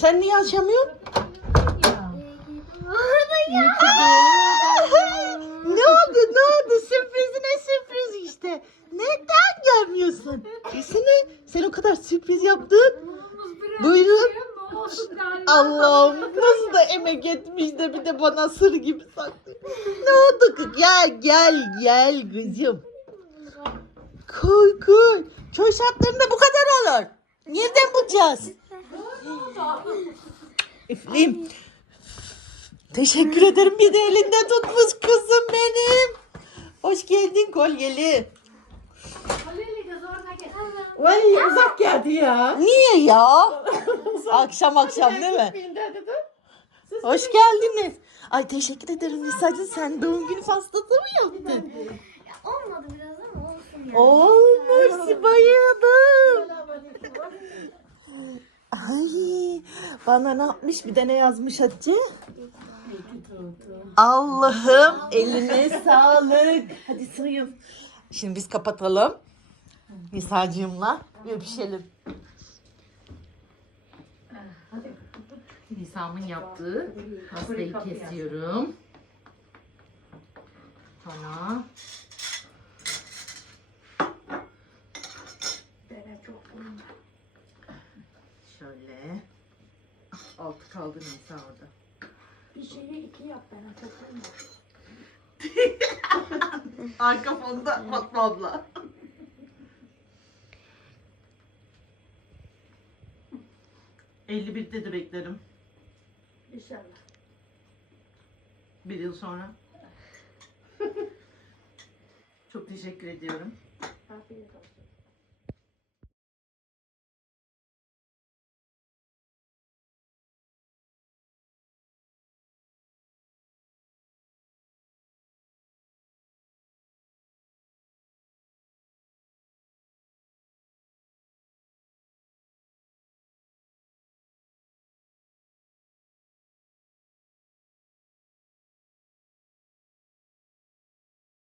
Sen niye açamıyorsun? ne oldu ne oldu sürprizine sürpriz işte. Neden gelmiyorsun? Desene sen o kadar sürpriz yaptın. Buyurun. Allah'ım nasıl da emek etmiş de bir de bana sır gibi saklıyor. Ne oldu kız? Gel gel gel kızım. Koy koy. Köy şartlarında bu kadar olur. Nereden bulacağız? Üfleyeyim. Teşekkür ederim bir de elinde tutmuş kızım benim. Hoş geldin kolyeli. Vay uzak geldi ya. Niye ya? akşam akşam değil mi? Hoş geldiniz. Ay teşekkür ederim Nisa'cığım. Sen doğum günü pastası mı yaptın? Olmadı biraz ama olsun ya. Olmuş bayıldım. Ay bana ne yapmış bir de ne yazmış Hatice? Allah'ım eline sağlık. Hadi sıyım. Şimdi biz kapatalım. Nisa'cığımla öpüşelim. Nisa'mın yaptığı pastayı kesiyorum. Sonra şöyle altı kaldı Nisa orada. Bir şeyi iki yap bana toplayayım. Arka fonda Fatma abla. ...51'de de beklerim. İnşallah. Bir yıl sonra. Çok teşekkür ediyorum. Afiyet olsun.